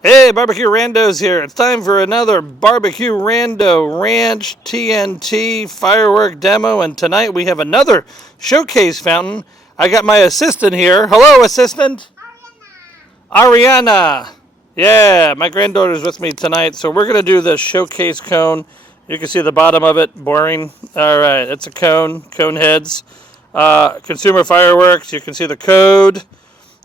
Hey, BBQ Rando's here. It's time for another BBQ Rando Ranch TNT Firework demo, and tonight we have another showcase fountain. I got my assistant here. Hello, assistant. Ariana. Yeah, my granddaughter's with me tonight, so we're gonna do the showcase cone. You can see the bottom of it, boring. All right, it's a cone heads. Consumer fireworks. You can see the code.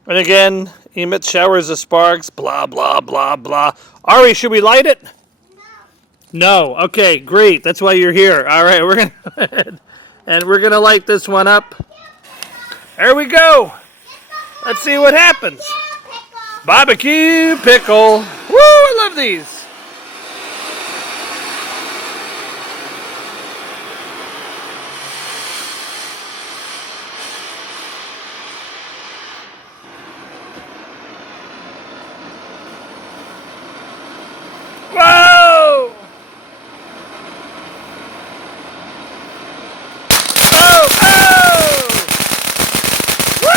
And again, emits showers of sparks, blah, blah, blah, blah. Ari, should we light it? No. Okay, great. That's why you're here. All right, we're going to light this one up. There we go. Let's see what happens. Barbecue pickle. Woo, I love these. Whoa! Oh, oh! Woo!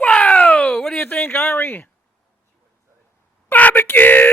Whoa! What do you think, Ari? Barbecue!